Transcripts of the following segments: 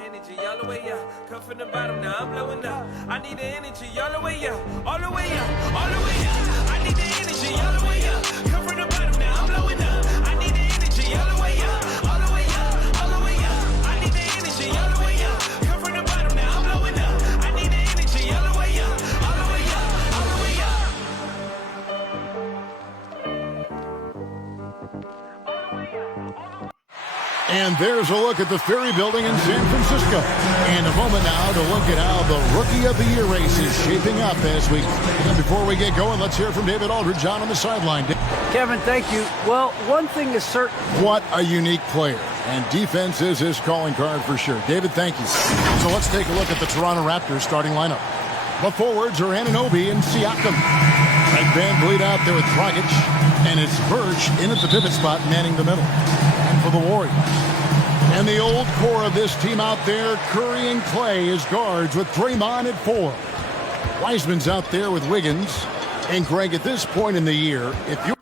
energy all the way up. Come from the bottom, now I'm blowing up. I need the energy all the way up, all the way up, all the way up. I need the energy all the way up. Come from the bottom, now I'm blowing up. I need the energy all the way up, all the way up, all the way up. I need the energy all the way up. Come from the bottom, now I'm blowing up. I need the energy all the way up, all the way up, all the way up. And there's a look at the Ferry Building in San Francisco. And a moment now to look at how the Rookie of the Year race is shaping up as we... And before we get going, let's hear from David Aldridge on the sideline. Kevin, thank you. Well, one thing is certain. What a unique player. And defense is his calling card for sure. David, thank you. So let's take a look at the Toronto Raptors starting lineup. The forwards are Anunoby and Siakam. Fred VanVleet out there with Dragic. And it's Birch in at the pivot spot, manning the middle. And for the Warriors. And the old core of this team out there, Curry and Clay as guards with Draymond at 4. Wiseman's out there with Wiggins. And Greg, at this point in the year, if you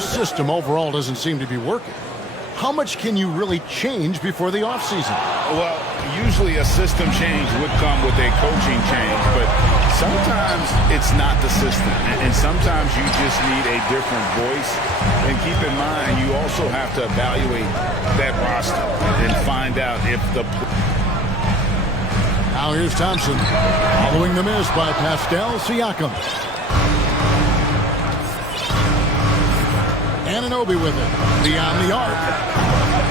your system overall doesn't seem to be working. How much can you really change before the offseason? Well, usually a system change would come with a coaching change, but sometimes it's not the system, and sometimes you just need a different voice. And keep in mind, you also have to evaluate that roster and find out if the... Now here's Thompson, following the miss by Pascal Siakam. Anunoby with it, beyond the arc.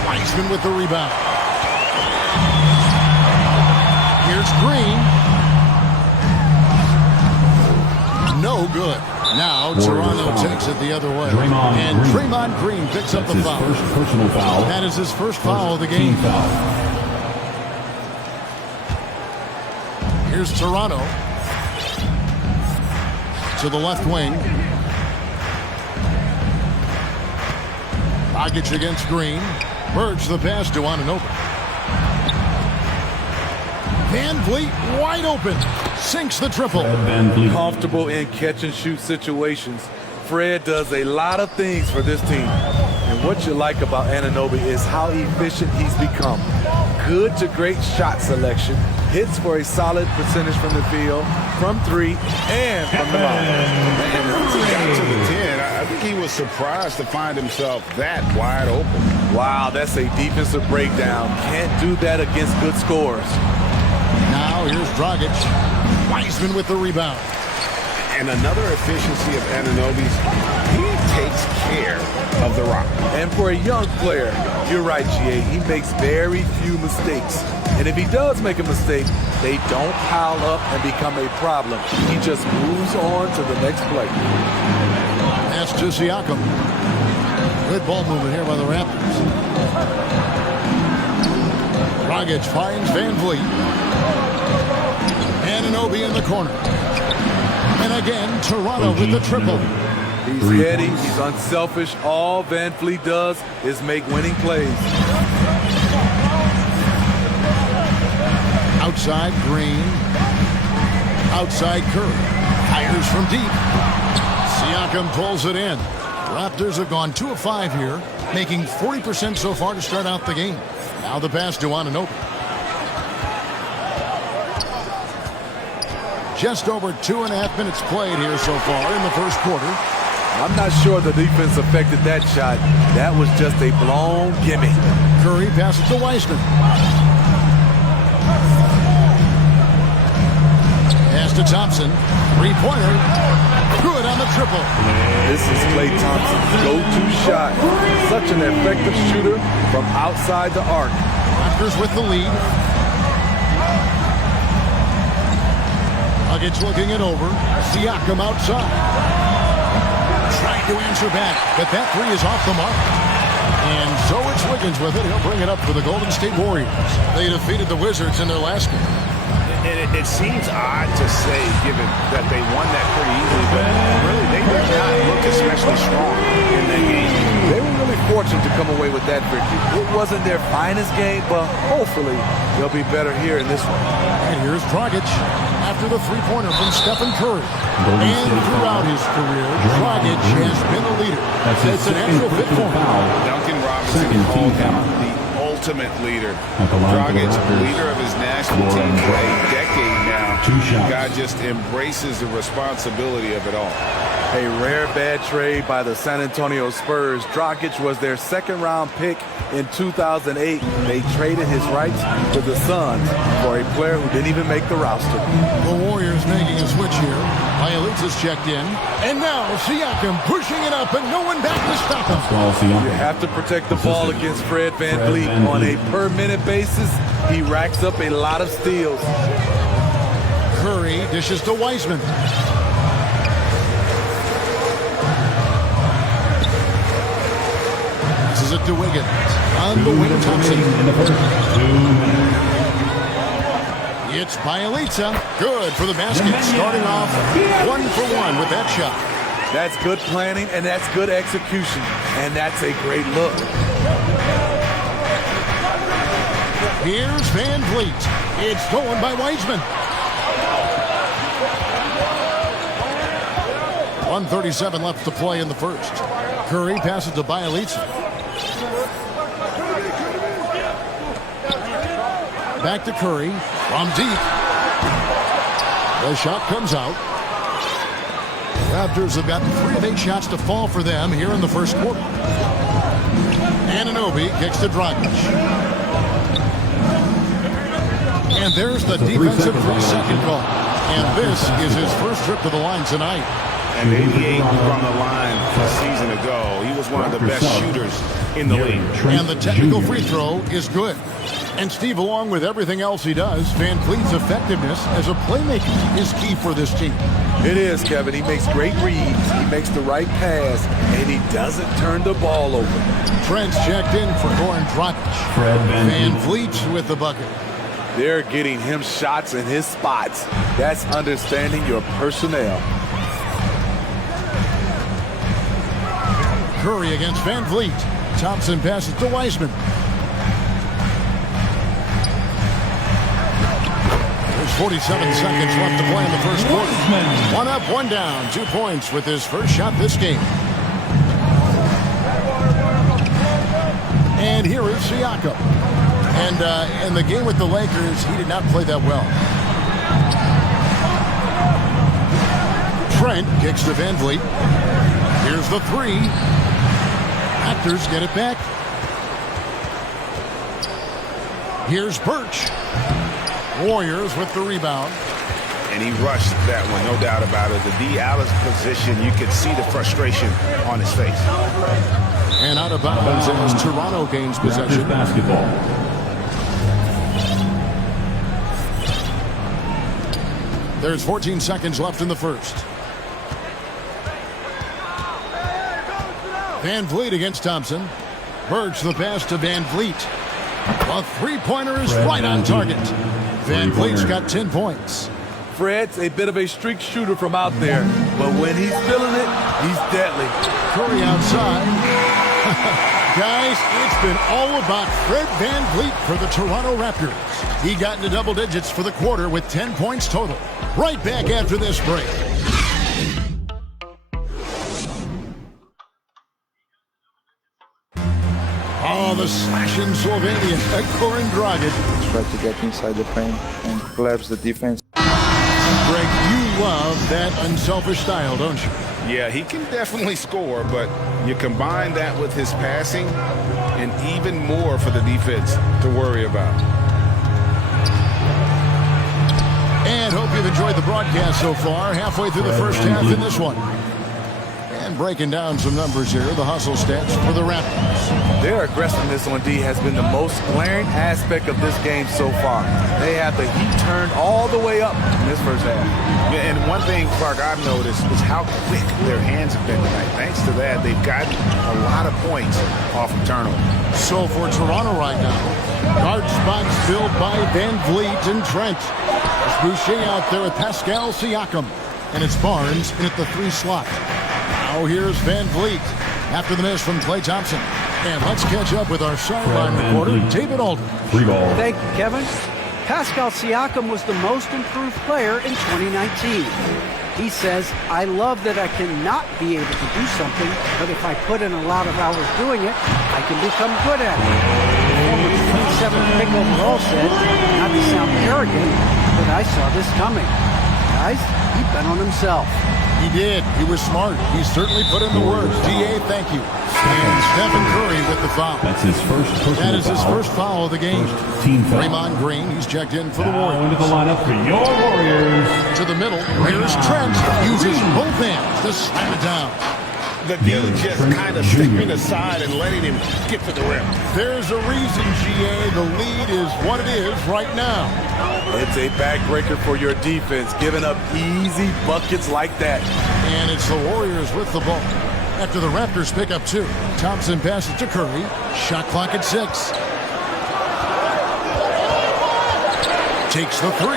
Wiseman with the rebound. Here's Green. No good. Now Toronto takes it the other way. And Draymond Green picks up the foul. First personal foul. That is his first foul of the game. Here's Toronto. To the left wing. Dragic against Green. Birch the pass to Anunoby. VanVleet wide open. Sinks the triple. Comfortable in catch-and-shoot situations. Fred does a lot of things for this team. And what you like about Anunoby is how efficient he's become. Good to great shot selection. Hits for a solid percentage from the field, from 3, and from the line. And he got to the 10. I think he was surprised to find himself that wide open. Wow, that's a defensive breakdown. Can't do that against good scores. Now here's Dragic. Wiseman with the rebound. And another efficiency of Anunoby's, he takes care of the rock. And for a young player, you're right, GA, he makes very few mistakes. And if he does make a mistake, they don't pile up and become a problem. He just moves on to the next play. Pass to Siakam. Good ball movement here by the Raptors. Dragic finds VanVleet. Anunoby in the corner. And again, Toronto with the triple. He's heady, he's unselfish. All VanVleet does is make winning plays. Outside Green. Outside Curry. Fires from deep. Siakam pulls it in. Raptors have gone 2 of 5 here, making 40% so far to start out the game. Now the pass to Anunoby. Just over 2.5 minutes played here so far in the first quarter. I'm not sure the defense affected that shot. That was just a blown gimme. Curry passes to Wiseman. Pass to Thompson. 3-pointer. Good on the triple. This is Klay Thompson's go-to shot. Such an effective shooter from outside the arc. Raptors with the lead. Dragic looking it over. Siakam outside. Trying to answer back, but that 3 is off the mark. And so it's Wiggins with it. He'll bring it up for the Golden State Warriors. They defeated the Wizards in their last game. And it seems odd to say, given that they won that pretty easily, but really they did not look especially strong in that game. They were really fortunate to come away with that victory. It wasn't their finest game, but hopefully they'll be better here in this one. And here's Dragic after the three-pointer from Stephen Curry. And throughout his career, Dragic has been a leader. It's an actual fit for him. Duncan Robinson called him the ultimate leader. Dragic, leader of his national team for a decade now. The guy just embraces the responsibility of it all. A rare bad trade by the San Antonio Spurs. Dragic was their second-round pick in 2008. They traded his rights to the Suns for a player who didn't even make the roster. The Warriors making a switch here. Bielitsa's checked in. And now Siakam pushing it up and no one back to stop him. You have to protect the ball against Fred VanVleet on a per-minute basis. He racks up a lot of steals. Curry dishes to Wiseman. This is it to Wiggins. On the wing, Thompson. It's Bielitsa. Good for the basket. Starting off 1-for-1 with that shot. That's good planning, and that's good execution. And that's a great look. Here's VanVleet. It's stolen by Wiseman. 1:37 left to play in the first. Curry passes to Bielitsa. Back to Curry from deep. The shot comes out. Raptors have got 3 of 8 shots to fall for them here in the first quarter. Anunoby kicks to Dragic. And there's the defensive 3-second call. And this is his first trip to the line tonight. And 88 from the line a season ago. He was one of the best shooters in the league. And the technical free throw is good. And Steve, along with everything else he does, VanVleet's effectiveness as a playmaker is key for this team. It is, Kevin. He makes great reads. He makes the right pass, and he doesn't turn the ball over. Trent's checked in for Goran Dragic. VanVleet with the bucket. They're getting him shots in his spots. That's understanding your personnel. Curry against VanVleet. Thompson passes to Wiseman. There's 47 seconds left to play in the first quarter. 1 up, 1 down. 2 points with his first shot this game. And here is Siakam. And in the game with the Lakers, he did not play that well. Trent kicks to VanVleet. Here's the 3. Raptors get it back. Here's Birch. Warriors with the rebound. And he rushed that one, no doubt about it. The D. Alice position, you could see the frustration on his face. And out of bounds as Toronto gains possession. Basketball. There's 14 seconds left in the first. VanVleet against Thompson. Birch the pass to VanVleet. A three-pointer is right on target. VanVleet's got 10 points. Fred's a bit of a streak shooter from out there, but when he's feeling it, he's deadly. Curry outside. Guys, it's been all about Fred VanVleet for the Toronto Raptors. He got into double digits for the quarter with 10 points total. Right back after this break. Oh, the slashing Slovenian, Goran Dragic. Try to get inside the frame and collapse the defense. Greg, you love that unselfish style, don't you? Yeah, he can definitely score, but you combine that with his passing and even more for the defense to worry about. And hope you've enjoyed the broadcast so far. Halfway through the first half in this one. And breaking down some numbers here, the hustle stats for the Raptors. Their aggressiveness on D has been the most glaring aspect of this game so far. They have the heat turned all the way up in this first half. Yeah, and one thing, Clark, I've noticed is how quick their hands have been tonight. Thanks to that, they've gotten a lot of points off of turnovers. So for Toronto right now, guard spots filled by VanVleet and Trent. It's Boucher out there with Pascal Siakam. And it's Barnes in at the 3 slot. Now here's VanVleet after the miss from Klay Thompson. And let's catch up with our sideline reporter, David Aldridge. Free ball. Thank you, Kevin. Pascal Siakam was the most improved player in 2019. He says, I love that I cannot be able to do something, but if I put in a lot of hours doing it, I can become good at it. The former 27th pick overall said, not to sound arrogant, but I saw this coming. Guys, he bet on himself. He did. He was smart. He certainly put in the work. DA, thank you. And Stephen Curry with the foul. That's his first personal foul. That is his first foul of the game. Team foul. Raymond Green, he's checked in for the Now Warriors. into the lineup for your Warriors. To the middle. Here's Trent. Uses both hands to slam it down. The dude just kind of stepping aside and letting him get to the rim. There's a reason, GA. The lead is what it is right now. It's a backbreaker for your defense, giving up easy buckets like that. And it's the Warriors with the ball. After the Raptors pick up 2. Thompson passes to Curry. Shot clock at 6. Takes the 3.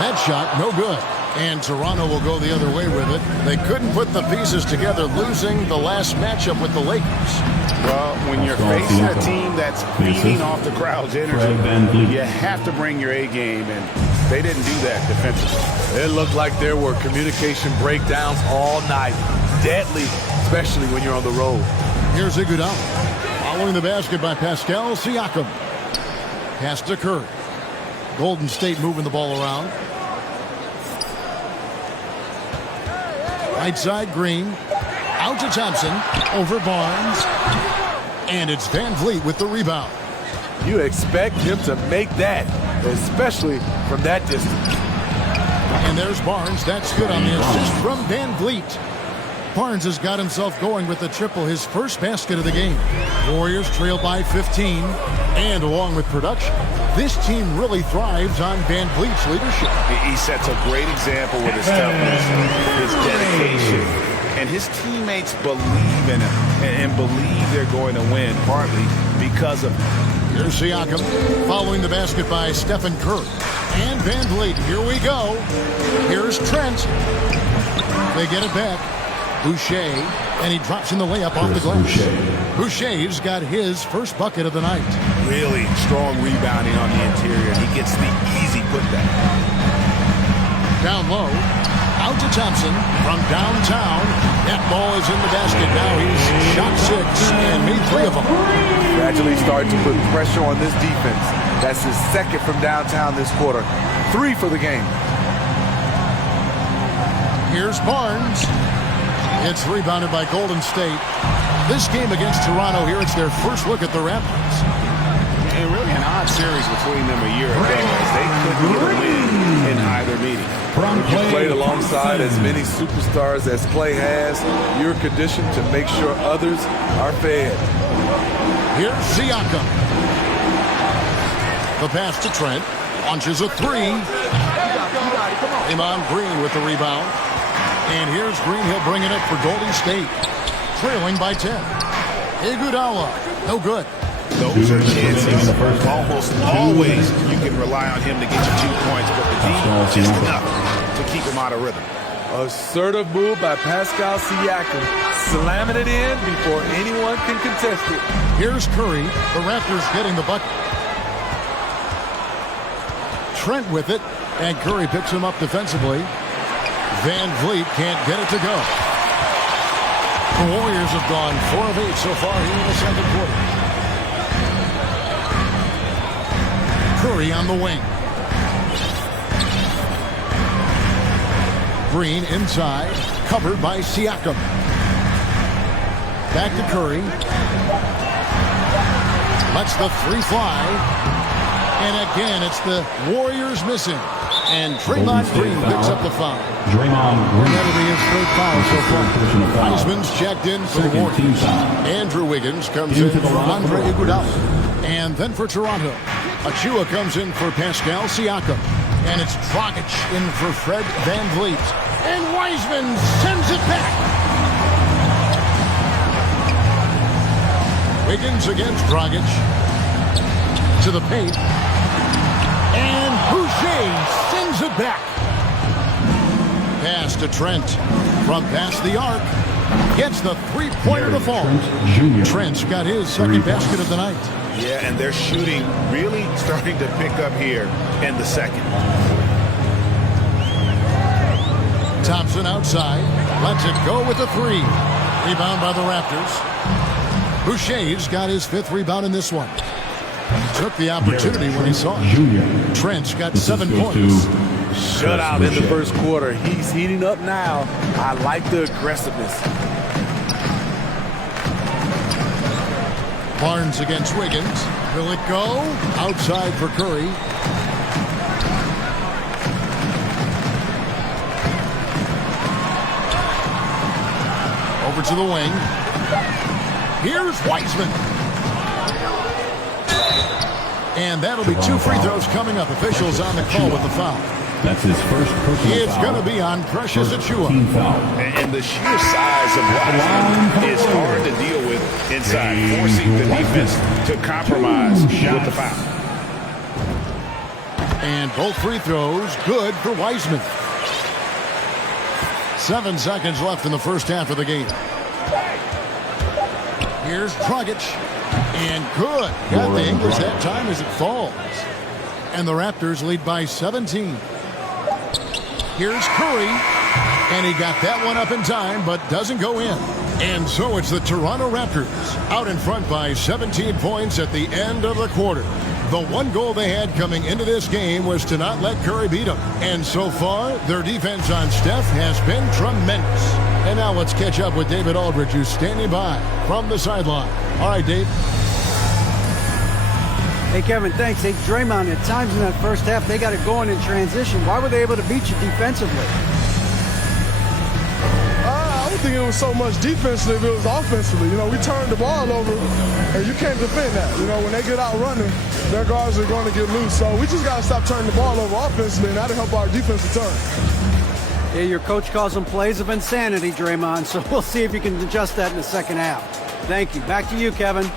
That shot, no good. And Toronto will go the other way with it. They couldn't put the pieces together, losing the last matchup with the Lakers. Well, when you're facing a team that's feeding off the crowd's energy, you have to bring your A game, and they didn't do that defensively. It looked like there were communication breakdowns all night. Deadly, especially when you're on the road. Here's Iguodala. Following the basket by Pascal Siakam. Pass to Curry. Golden State moving the ball around. Right side, Green. Out to Thompson. Over Barnes. And it's Van Vliet with the rebound. You expect him to make that, especially from that distance. And there's Barnes. That's good on the assist from Van Vliet. Barnes has got himself going with the triple, his first basket of the game. Warriors trail by 15. And along with production, this team really thrives on Van Vliet's leadership. He sets a great example with his toughness, his dedication, and his teammates believe in him and believe they're going to win, partly because of him. Here's Siakam following the basket by Stephen Curry. And Van Vliet, here we go. Here's Trent. They get it back. Boucher, and he drops in the layup off the glass. Boucher's got his first bucket of the night. Really strong rebounding on the interior. He gets the easy putback. Down low, out to Thompson from downtown. That ball is in the basket. Now he's shot 6 and made 3 of them. Gradually starting to put pressure on this defense. That's his second from downtown this quarter. 3 for the game. Here's Barnes. It's rebounded by Golden State. This game against Toronto here, it's their first look at the Raptors. And really an odd series between them a year ago, as they couldn't get a win in either meeting. You played alongside as many superstars as Clay has. You're conditioned to make sure others are fed. Here's Siakam. The pass to Trent. Launches a 3. Raymond Green with the rebound. And here's Green. He'll bring it up for Golden State. Trailing by 10. Iguodala. No good. Those are chances. Almost always you can rely on him to get you 2 points, but the D just enough to keep him out of rhythm. Assertive move by Pascal Siakam. Slamming it in before anyone can contest it. Here's Curry. The Raptors getting the bucket. Trent with it. And Curry picks him up defensively. Van Vliet can't get it to go. The Warriors have gone 4 of 8 so far here in the second quarter. Curry on the wing. Green inside, covered by Siakam. Back to Curry. Lets the 3 fly. And again, it's the Warriors missing. And Draymond Green picks up the foul. Draymond Green. That'll be his 3rd foul so far. Wiseman's checked in for the Warriors. Andrew Wiggins comes in for Andre Iguodala. And then for Toronto, Achua comes in for Pascal Siakam. And it's Dragic in for Fred Van Vliet. And Wiseman sends it back. Wiggins against Dragic. To the paint. And Boucher sends it back. Pass to Trent from past the arc. Gets the three-pointer to fall. Trent's got his second basket of the night. Yeah, and they're shooting really starting to pick up here in the second. Thompson outside. Lets it go with the three. Rebound by the Raptors. Boucher's got his fifth rebound in this one. Took the opportunity when he saw it. Trent's got 7 points. Shutout in the first quarter. He's heating up now. I like the aggressiveness. Barnes against Wiggins. Will it go? Outside for Curry. Over to the wing. Here's Wiseman. And that'll be 2 free throws coming up. Officials on the call with the foul. That's his first personal It's foul. going to be on Precious Achiuwa. Team foul. And the sheer size of Wiseman is hard to deal with inside, forcing the defense to compromise with the foul. And both free throws good for Wiseman. 7 seconds left in the first half of the game. Here's Dragic. And good. Got the English that time as it falls. And the Raptors lead by 17. Here's Curry. And he got that one up in time, but doesn't go in. And so it's the Toronto Raptors out in front by 17 points at the end of the quarter. The one goal they had coming into this game was to not let Curry beat them. And so far, their defense on Steph has been tremendous. And now let's catch up with David Aldridge, who's standing by from the sideline. All right, Dave. Hey, Kevin, thanks. Hey, Draymond, at times in that first half, they got it going in transition. Why were they able to beat you defensively? I don't think it was so much defensively, it was offensively. You know, we turned the ball over, and you can't defend that. You know, when they get out running, their guards are going to get loose. So we just got to stop turning the ball over offensively, and that'll help our defense return. Yeah, your coach calls them plays of insanity, Draymond, so we'll see if you can adjust that in the second half. Thank you. Back to you, Kevin.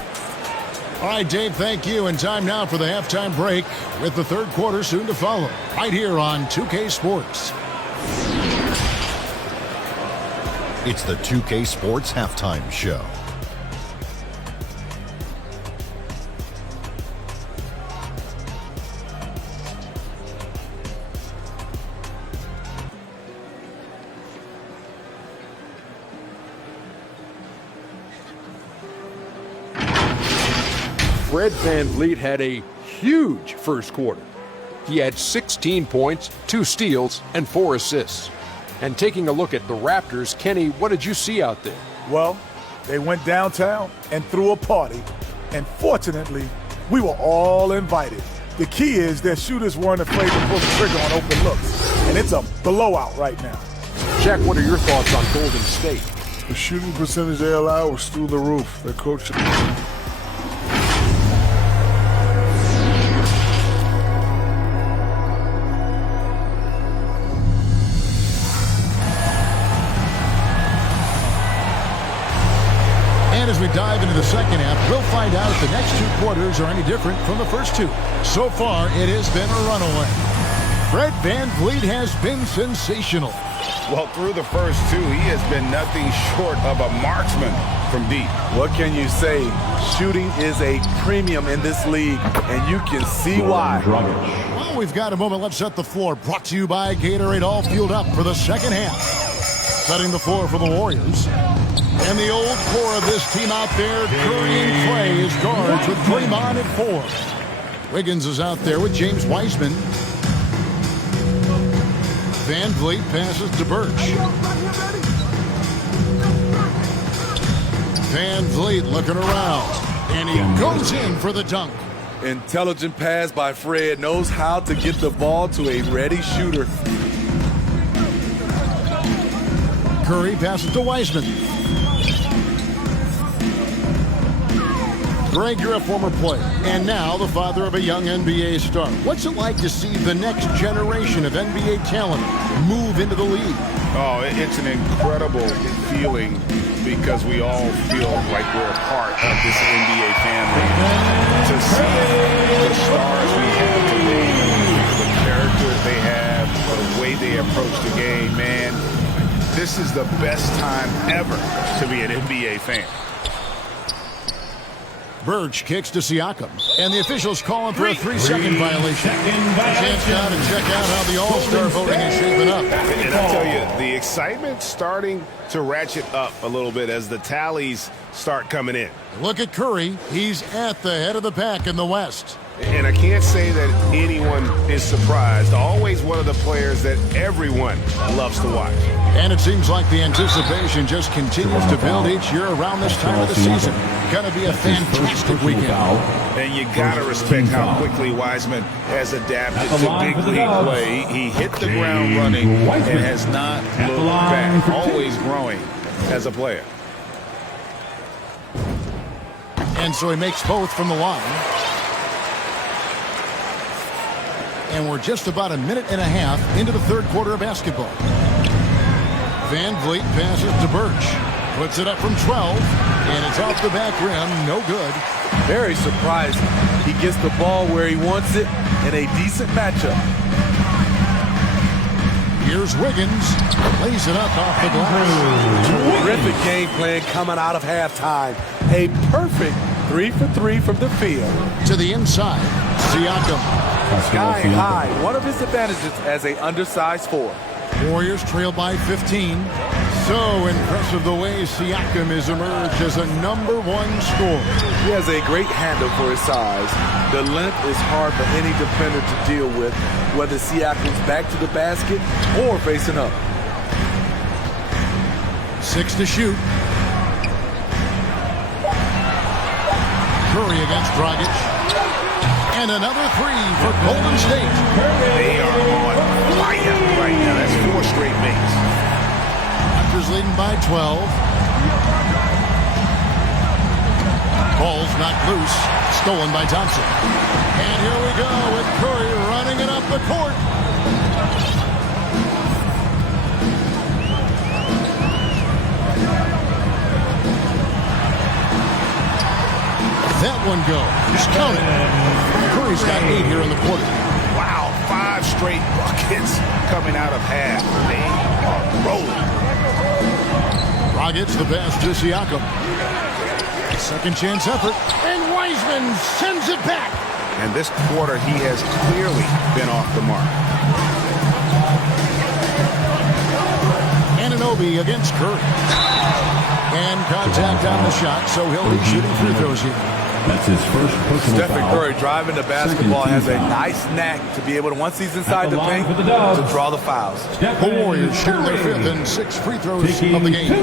All right, Dave, thank you. And time now for the halftime break with the third quarter soon to follow. Right here on 2K Sports. It's the 2K Sports Halftime Show. Fred VanVleet had a huge first quarter. He had 16 points, 2 steals, and 4 assists. And taking a look at the Raptors, Kenny, what did you see out there? Well, they went downtown and threw a party. And fortunately, we were all invited. The key is their shooters weren't afraid to pull the trigger on open looks. And it's a blowout right now. Jack, what are your thoughts on Golden State? The shooting percentage they allowed was through the roof. Their coach. And as we dive into the second half, we'll find out if the next 2 quarters are any different from the first 2. So far, it has been a runaway. Fred VanVleet has been sensational. Well, through the first 2, he has been nothing short of a marksman from deep. What can you say? Shooting is a premium in this league, and you can see why. Well, we've got a moment. Let's set the floor. Brought to you by Gatorade, all fueled up for the second half. Setting the floor for the Warriors. And the old core of this team out there, Curry and Clay as guards with Draymond at 4. Wiggins is out there with James Wiseman. VanVleet passes to Birch. VanVleet looking around. And he goes in for the dunk. Intelligent pass by Fred, knows how to get the ball to a ready shooter. Curry passes to Wiseman. Greg, you're a former player, and now the father of a young NBA star. What's it like to see the next generation of NBA talent move into the league? Oh, it's an incredible feeling because we all feel like we're a part of this NBA family. To see the stars we have today, the character they have, the way they approach the game, man, this is the best time ever to be an NBA fan. Birch kicks to Siakam, and the officials call him for a 3-second violation. A chance now to check out how the All-Star voting is shaping up. And I tell you, the excitement's starting to ratchet up a little bit as the tallies start coming in. Look at Curry. He's at the head of the pack in the West. And I can't say that anyone is surprised. Always one of the players that everyone loves to watch. And it seems like the anticipation just continues to build each year around this time of the season. Going to be a fantastic weekend. And you got to respect how quickly Wiseman has adapted to big league play. He hit the ground running and has not looked back. Always growing as a player. And so he makes both from the line. And we're just about a minute and a half into the third quarter of basketball. Van Vliet passes to Birch. Puts it up from 12, and it's off the back rim. No good. Very surprising. He gets the ball where he wants it in a decent matchup. Here's Wiggins. Lays it up off the glass. Terrific game plan coming out of halftime. A perfect 3 for 3 from the field. To the inside, Siakam. Sky high, one of his advantages as an undersized forward. Warriors trail by 15. So impressive the way Siakam has emerged as a #1 scorer. He has a great handle for his size. The length is hard for any defender to deal with, whether Siakam's back to the basket or facing up. 6 to shoot. Curry against Dragic. And another 3 for Golden State. They are on fire right now. That's 4 straight makes. Raptors leading by 12. Ball's knocked loose. Stolen by Thompson. And here we go with Curry running it up the court. That one goes. Count it. Curry's got 8 here in the quarter. Wow, 5 straight buckets coming out of half. They are rolling. Dragic the pass to Siakam. Second chance effort. And Wiseman sends it back. And this quarter, he has clearly been off the mark. Anunoby against Curry. And contact on the shot, so he'll be shooting free throws here. That's his first personal Stephen foul. Curry driving the basketball has a nice knack to be able to, once he's inside the paint, to draw the fouls. The Warriors shooting their 5th and 6th free throws of the game.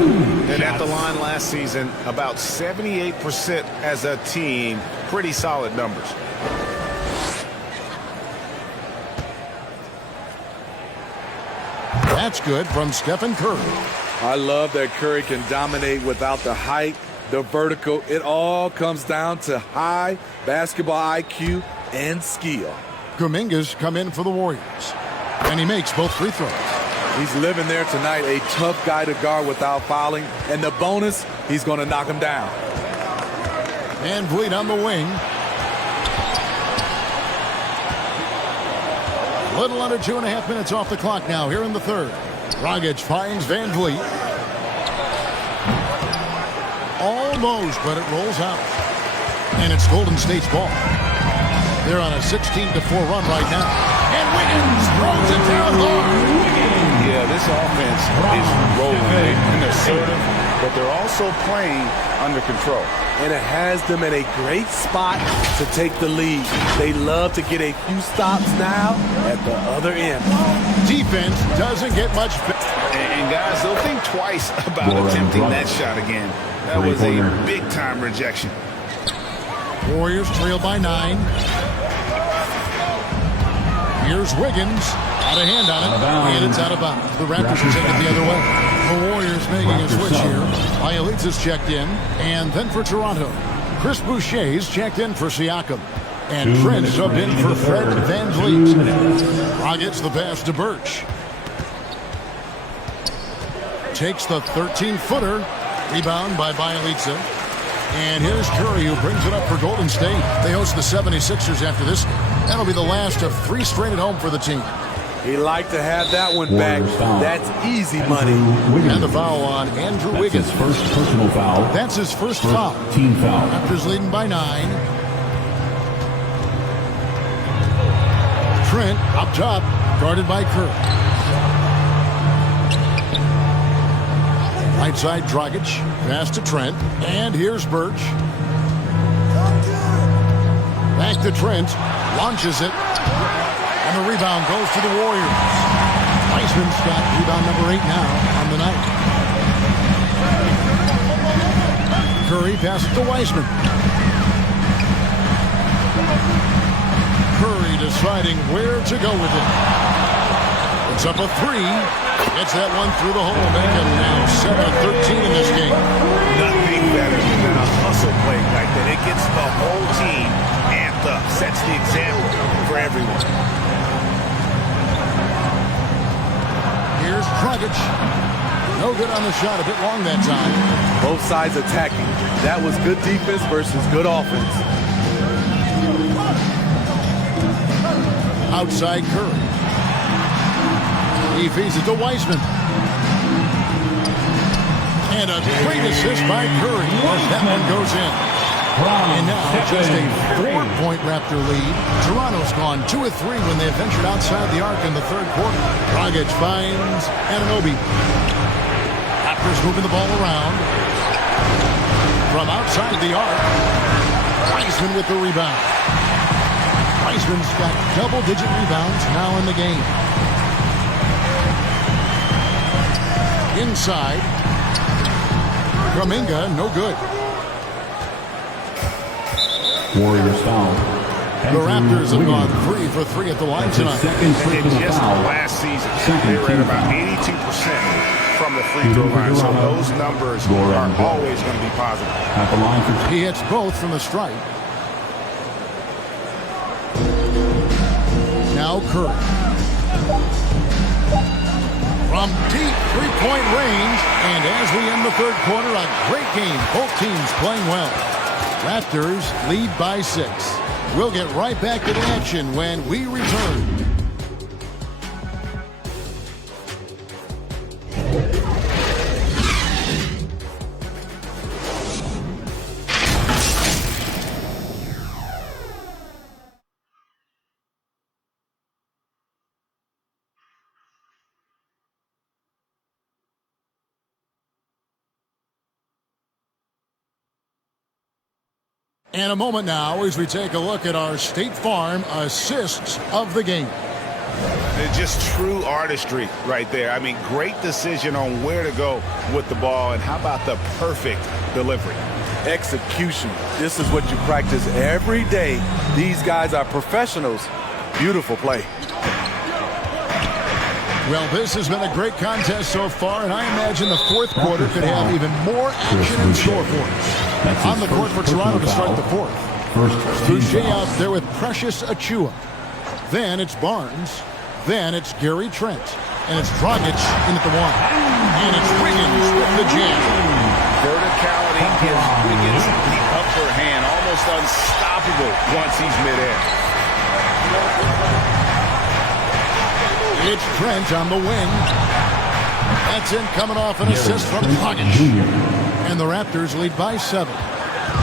And at the line last season, about 78% as a team. Pretty solid numbers. That's good from Stephen Curry. I love that Curry can dominate without the height, the vertical. It all comes down to high basketball IQ and skill. Kuminga's come in for the Warriors. And he makes both free throws. He's living there tonight, a tough guy to guard without fouling. And the bonus, he's going to knock him down. Van Vliet on the wing. A little under 2.5 minutes off the clock now here in the third. Dragic finds Van Vliet. Almost, but it rolls out. And it's Golden State's ball. They're on a 16-4 run right now. And Wiggins throws it down hard. Yeah, this offense is rolling. And they're assertive, but they're also playing under control. And it has them in a great spot to take the lead. They love to get a few stops now at the other end. Defense doesn't get much better. And guys, they'll think twice about attempting that shot again. That was a big-time rejection. Warriors trail by 9. Here's Wiggins. Out of hand on it. And it's out of bounds. The Raptors will take it the other way. The Warriors making a switch here. Bielitsa's checked in. And then for Toronto, Chris Boucher's checked in for Siakam. And Trent subbed in for Fred Van Vliet. Dragic the pass to Birch. Takes the 13-footer. Rebound by Bielitsa. And here's Curry, who brings it up for Golden State. They host the 76ers after this. That'll be the last of 3 straight at home for the team. He liked to have that one back. That's easy money. And the foul on Andrew Wiggins. His first personal foul. That's his first foul. Team foul. Raptors leading by 9. Trent up top, guarded by Curry. Right side, Dragic. Pass to Trent. And here's Birch. Back to Trent. Launches it. And the rebound goes to the Warriors. Weissman's got rebound number 8 now on the night. Curry passes to Weissman. Curry deciding where to go with it. It's up a 3. Gets that one through the hole, making it now 7-13 in this game. Nothing better than a hustle play like that. It gets the whole team amped up, sets the example for everyone. Here's Dragic. No good on the shot, a bit long that time. Both sides attacking. That was good defense versus good offense. Outside Curry. He feeds it to Weissman. And a great assist by Curry as that one goes in. And now just a 4-point Raptor lead. Toronto's gone 2 of 3 when they ventured outside the arc in the third quarter. Dragic finds Anunoby. Raptors moving the ball around. From outside the arc, Weissman with the rebound. Weissman's got double-digit rebounds now in the game. Inside. Kuminga, no good. Warriors foul. The Raptors have gone 3 for 3 at the line tonight. And just last season, they were at about 82% from the free throw line. So those numbers are always going to be positive. At the line for he hits both from the stripe. Now Curry. From deep three-point range. And as we end the third quarter, a great game. Both teams playing well. Raptors lead by 6. We'll get right back to the action when we return. And a moment now as we take a look at our State Farm assists of the game. It's just true artistry right there. I mean, great decision on where to go with the ball, and how about the perfect delivery? Execution. This is what you practice every day. These guys are professionals. Beautiful play. Well, this has been a great contest so far, and I imagine the fourth quarter could have even more action in store for us. On the court for Toronto to start the fourth. Boucher out there with Precious Achiuwa. Then it's Barnes. Then it's Gary Trent. And it's Dragic in at the 1. And it's Wiggins with the jam. Verticality gives Wiggins the upper hand, almost unstoppable once he's midair. It's Trent on the wing. That's in, coming off an assist from Dragic. And the Raptors lead by 7.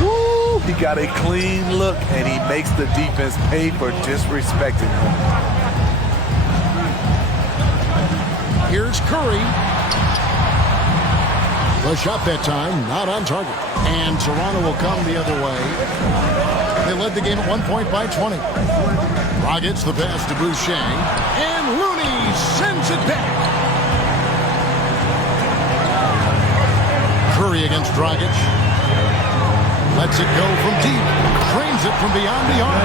Woo! He got a clean look, and he makes the defense pay for disrespecting him. Here's Curry. The shot that time, not on target. And Toronto will come the other way. They led the game at 1 point by 20. Dragic, the pass to Boucher. And Looney sends it back. Curry against Dragic. Lets it go from deep. Trains it from beyond the arc.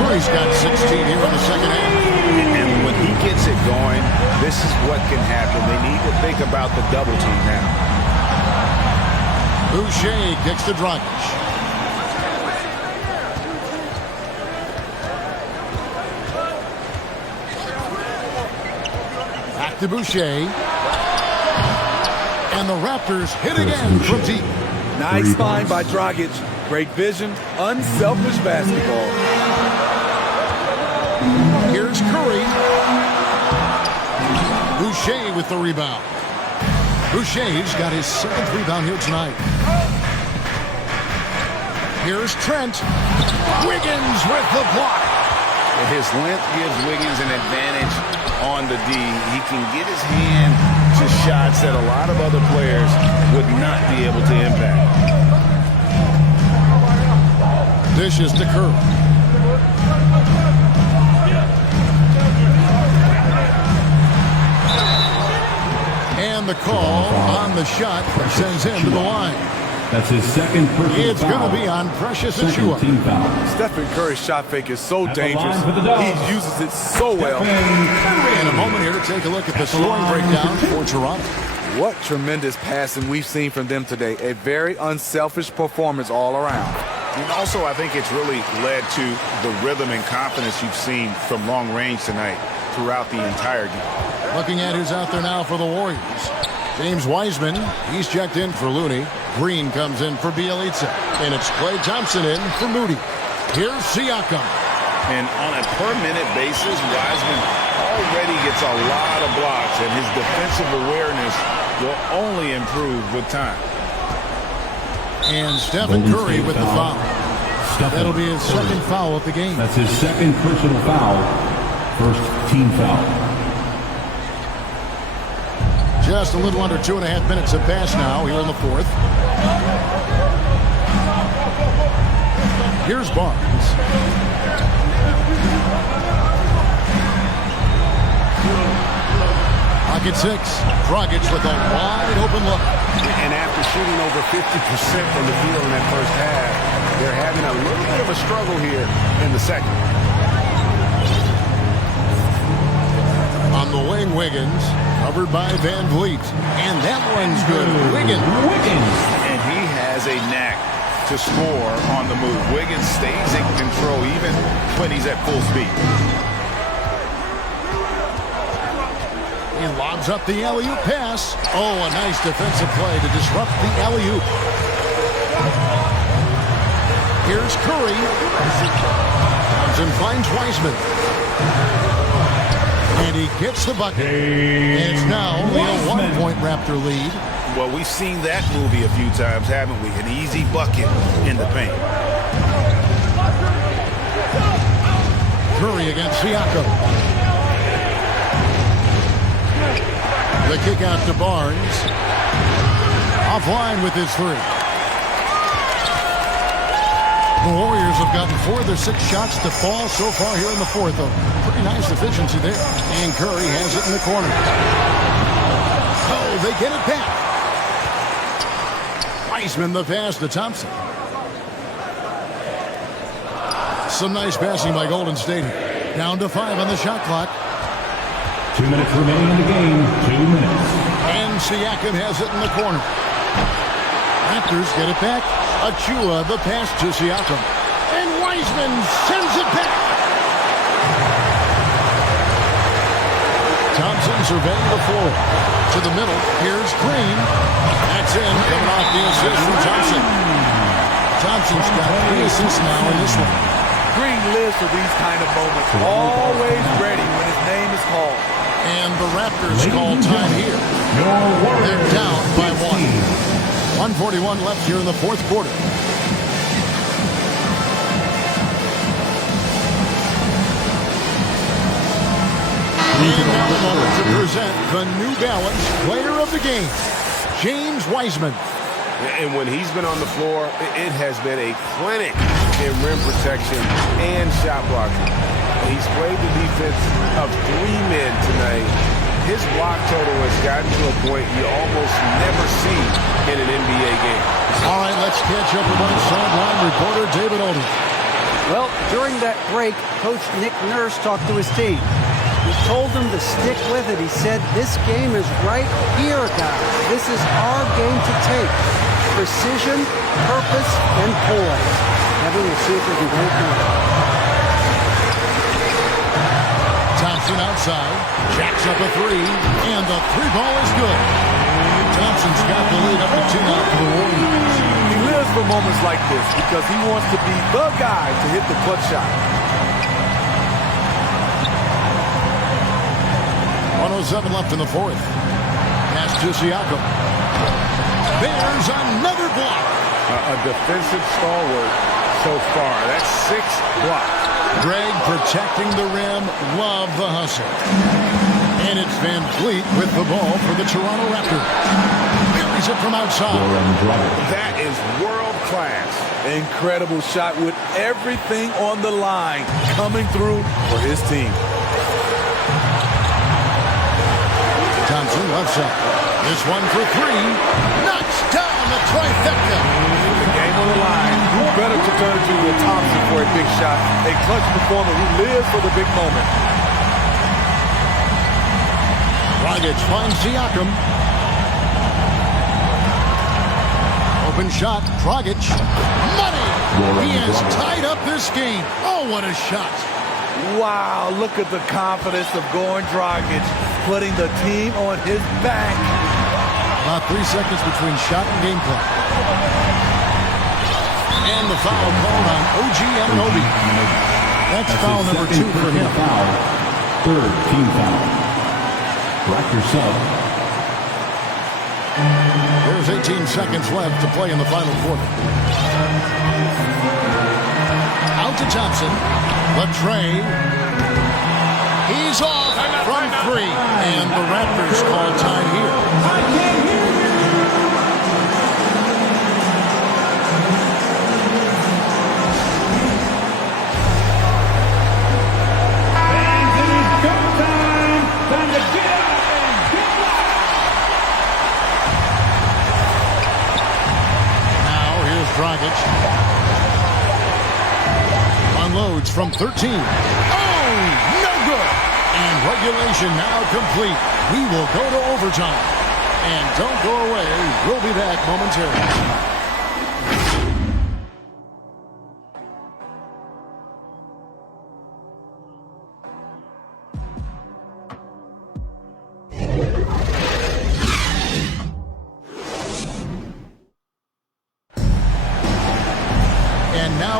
Curry's got 16 here in the second half. And when he gets it going, this is what can happen. They need to think about the double team now. Boucher kicks to Dragic. Back to Boucher. And the Raptors hit again from deep. Nice find by Dragic. Great vision, unselfish basketball. Here's Curry. Boucher with the rebound. Boucher's got his 7th rebound here tonight. Here's Trent. Wiggins with the block. His length gives Wiggins an advantage on the D. He can get his hand to shots that a lot of other players would not be able to impact. Dishes to Curry. And the call on the shot sends him to the line. That's his second personal foul. It's going to be on Precious Achiuwa. Team foul. Stephen Curry's shot fake is so dangerous. He uses it so well. In a moment here to take a look at the scoring breakdown for Toronto. What tremendous passing we've seen from them today. A very unselfish performance all around. And also, I think it's really led to the rhythm and confidence you've seen from long range tonight throughout the entire game. Looking at who's out there now for the Warriors. James Wiseman, he's checked in for Looney. Green comes in for Bielitsa. And it's Klay Thompson in for Moody. Here's Siakam. And on a per-minute basis, Wiseman already gets a lot of blocks, and his defensive awareness will only improve with time. And Stephen Curry with the foul. That'll be his second foul of the game. That's his second personal foul. First team foul. Just a little under 2.5 minutes have passed now here in the fourth. Here's Barnes. Pocket 6. Dragic with a wide open look. And after shooting over 50% from the field in that first half, they're having a little bit of a struggle here in the second. On the wing, Wiggins, covered by Van Vliet. And that one's good. Wiggins. And he has a knack to score on the move. Wiggins stays in control even when he's at full speed. He lobs up the alley-oop pass. Oh, a nice defensive play to disrupt the alley-oop. Here's Curry. Thompson finds Wiseman. And he gets the bucket. And it's now only a 1-point Raptor lead. Well, we've seen that movie a few times, haven't we? An easy bucket in the paint. Curry against Siakam. The kick out to Barnes. Offline with his three. The Warriors have gotten 4 of their 6 shots to fall so far here in the fourth. A pretty nice efficiency there. And Curry has it in the corner. Oh, they get it back. Wiseman the pass to Thompson. Some nice passing by Golden State. Down to 5 on the shot clock. 2 minutes remaining in the game. 2 minutes. And Siakam has it in the corner. Raptors get it back. Achiuwa the pass to Siakam. And Wiseman sends it back. Thompson surveying the floor. To the middle. Here's Green. That's in. Coming off the assist from Thompson. Thompson's got 3 assists now in this one. Green lives for these kind of moments. Always ready when his name is called. And the Raptors call time here. They're down by 1. 1:41 left here in the fourth quarter. And now the moment to present the New Balance Player of the Game, James Wiseman. And when he's been on the floor, it has been a clinic in rim protection and shot blocking. He's played the defense of 3 men tonight. His block total has gotten to a point you almost never see in an NBA game. All right, let's catch up with our sideline reporter, David Odom. Well, during that break, Coach Nick Nurse talked to his team. He told them to stick with it. He said, this game is right here, guys. This is our game to take. Precision, purpose, and poise. Kevin, we'll see if we can get it done. Thompson outside, jacks up a 3, and the 3-ball is good. Thompson's got the lead up to 2 now for the Warriors. He lives for moments like this because he wants to be the guy to hit the clutch shot. 1:07 left in the fourth. Pass to Siakam. There's another block. A defensive stalwart so far. That's 6 blocks. Greg protecting the rim. Love the hustle. And it's Van Fleet with the ball for the Toronto Raptors. Buries it from outside. That is world class. Incredible shot with everything on the line coming through for his team. Thompson left side. This one for three. Knocks down the trifecta. The game on the line. Who better to turn to than Thompson for a big shot? A clutch performer who lives for the big moment. Dragic finds Siakam. Open shot. Dragic. Money. He has tied up this game. Oh, what a shot. Wow, look at the confidence of Goran Dragic, putting the team on his back. About 3 seconds between shot and game clock. And the foul called on OG Anunoby. That's foul number 2 for him. Third team foul. Raptors sub. There's 18 seconds left to play in the final quarter. Out to Thompson. The tray. He's off from 3. And the Raptors call time here. Dragic unloads from 13. Oh, no good. And regulation now complete. We will go to overtime. And don't go away. We'll be back momentarily.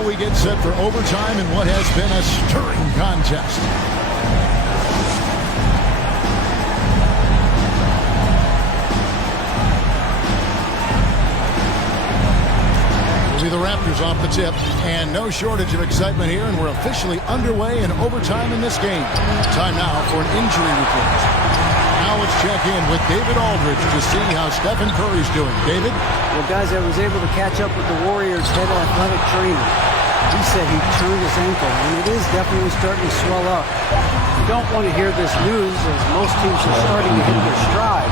We get set for overtime in what has been a stirring contest. It'll be the Raptors off the tip, and no shortage of excitement here, and we're officially underway in overtime in this game. Time now for an injury report. Now let's check in with David Aldridge to see how Stephen Curry's doing. David? Well, guys, I was able to catch up with the Warriors' head athletic trainer. He said he turned his ankle, and it is definitely starting to swell up. You don't want to hear this news, as most teams are starting to hit their stride.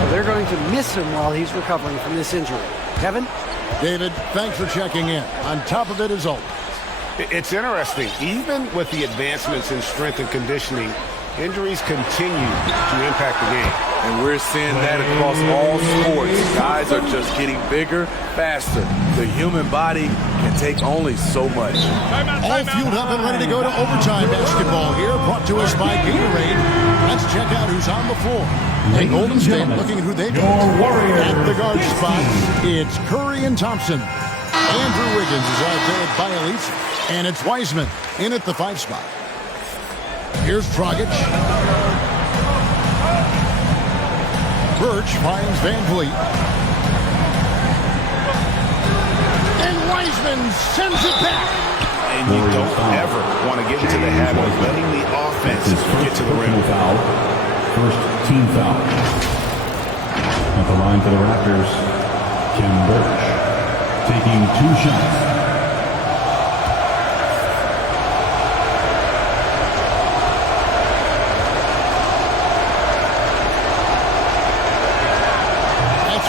So they're going to miss him while he's recovering from this injury. Kevin? David, thanks for checking in. On top of it as always. It's interesting. Even with the advancements in strength and conditioning, injuries continue to impact the game. And we're seeing that across all sports. Guys are just getting bigger, faster. The human body can take only so much. All fueled up and ready to go to overtime basketball here, brought to us by Gatorade. Let's check out who's on the floor. And Golden State looking at who they've got. At the guard spots, it's Curry and Thompson. Andrew Wiggins is out there at Bialisi. And it's Wiseman in at the 5 spot. Here's Dragic. Birch finds Van Vliet. And Wiseman sends it back. And you don't ever want to get into the habit of letting the offense get to the rim. Foul. First team foul. At the line for the Raptors, Kim Birch, taking 2 shots.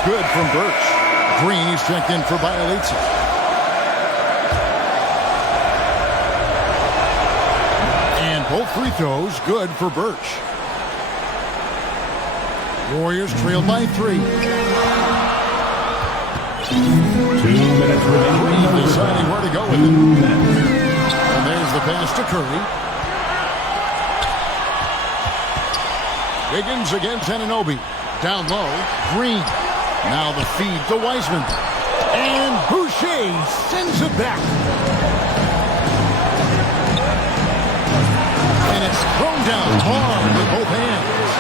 Good from Birch. Green, he's checked in for Bialisi. And both free throws good for Birch. Warriors trail by 3. 2 minutes remaining. Green deciding where to go with it. And there's the pass to Curry. Wiggins against Anunoby. Down low. Green. Now the feed to Wiseman. And Boucher sends it back. And it's thrown down hard with both hands.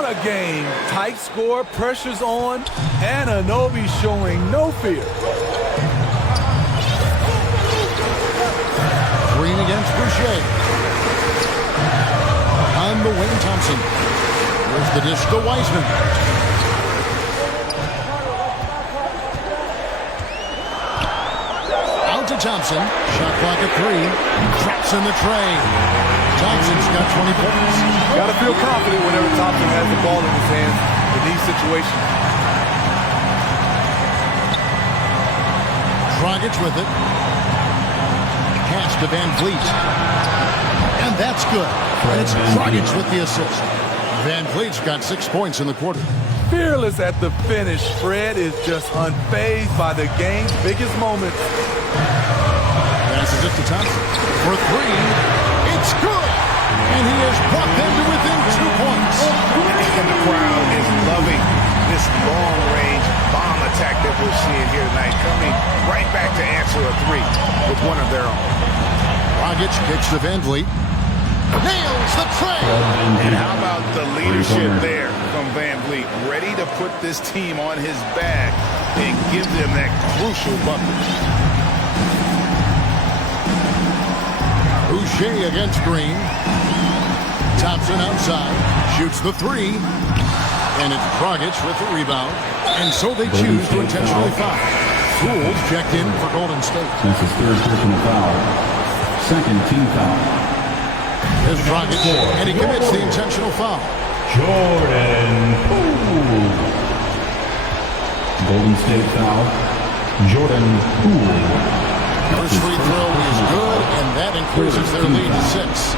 What a game. Tight score, pressure's on. Anunoby showing no fear. Green against Boucher. On the wing, Thompson. Here's the dish to Wiseman. Out to Thompson. Shot clock at 3. Traps in the tray. Thompson's got 20 points. Got to feel confident whenever Thompson has the ball in his hands in these situations. Dragic with it. Pass to Van Vliet. And that's good. And it's Dragic with the assist. Van Vliet's got 6 points in the quarter. Fearless at the finish. Fred is just unfazed by the game's biggest moments. Passes it to Thompson. For 3. It's good. And he has brought them to within 2 points. And the crowd is loving this long-range bomb attack that we're seeing here tonight, coming right back to answer a 3 with one of their own. Dragic kicks to Van Vliet. Nails the tray. And how about the leadership there from Van Vliet, ready to put this team on his back and give them that crucial bucket. Boucher against Green. Thompson outside. Shoots the 3. And it's Dragic with the rebound. And so they choose to intentionally foul. Fools checked in for Golden State. That's his third personal foul. Second team foul. Here's Dragic, and he commits the intentional foul. Jordan Poole. Golden State foul. Jordan Poole. First free throw is good, and that increases their lead to 6.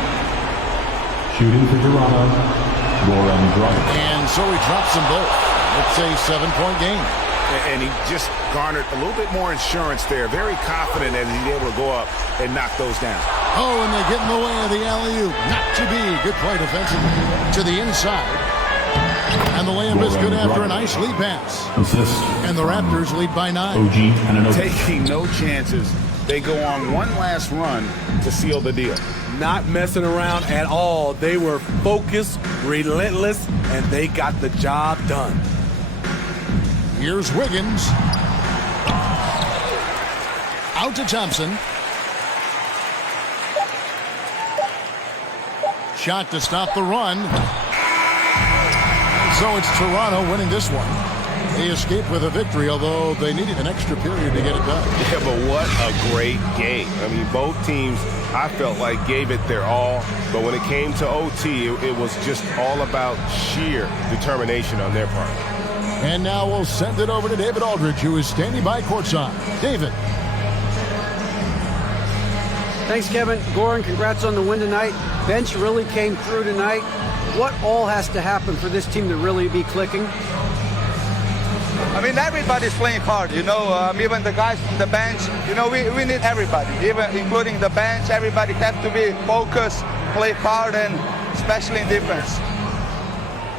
Shooting for Toronto, Goran Dragic. And so he drops them both. It's a 7-point game. And he just garnered a little bit more insurance there. Very confident as he's able to go up and knock those down. Oh, and they get in the way of the alley-oop. Not to be. Good play defensively. To the inside. And the layup is good after a nice lead pass. Assist. And the Raptors lead by 9. OG and taking no chances. They go on one last run to seal the deal. Not messing around at all. They were focused, relentless, and they got the job done. Here's Wiggins. Out to Thompson. Shot to stop the run. And so it's Toronto winning this one. They escaped with a victory, although they needed an extra period to get it done. Yeah, but what a great game. I mean, both teams, I felt like, gave it their all. But when it came to OT, it was just all about sheer determination on their part. And now we'll send it over to David Aldridge, who is standing by courtside. David. Thanks, Kevin. Goran, congrats on the win tonight. Bench really came through tonight. What all has to happen for this team to really be clicking? I mean, everybody's playing hard, you know, even the guys from the bench, you know, we need everybody, even including the bench. Everybody has to be focused, play hard, and especially in defense.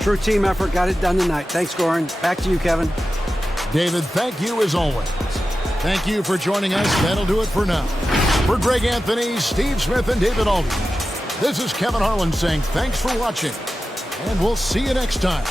True team effort, got it done tonight. Thanks, Goran. Back to you, Kevin. David, thank you as always. Thank you for joining us. That'll do it for now. For Greg Anthony, Steve Smith, and David Aldridge, this is Kevin Harlan saying thanks for watching, and we'll see you next time.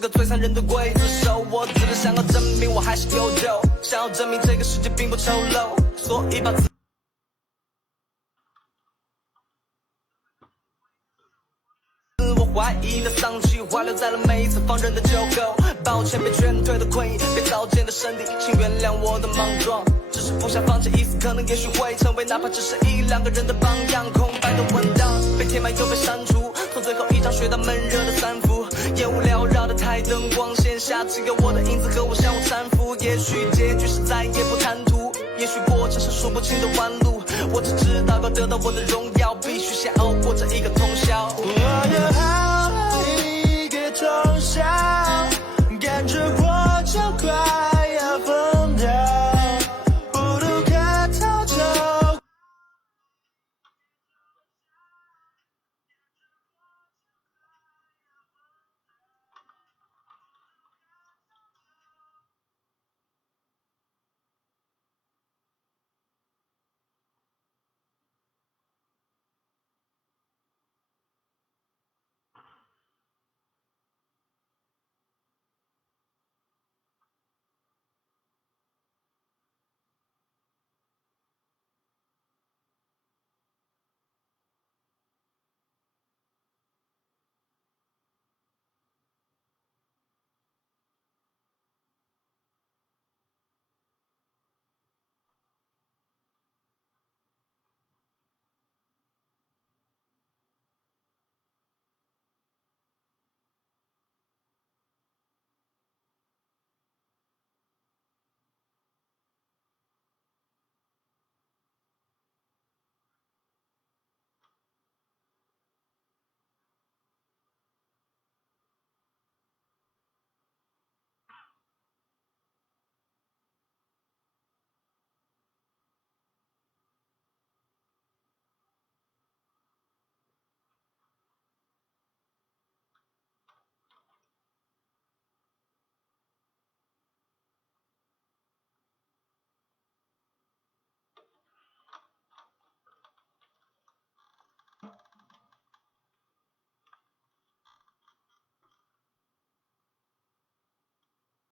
个最残忍的刽子手，我只是想要证明我还是优秀，想要证明这个世界并不丑陋，所以把自我怀疑的丧气怀留在了每一次放任的酒后。抱歉被劝退的困意，被糟践的身体，请原谅我的莽撞。只是不想放弃一丝可能，也许会成为哪怕只是一两个人的榜样。空白的文档被填满又被删除，从最后一张学到闷热的三伏。烟雾缭绕的台灯光线下，只有我的影子和我相互搀扶。也许结局是再也不贪图，也许过程是数不清的弯路。我只知道要得到我的荣耀，必须先熬过这一个通宵。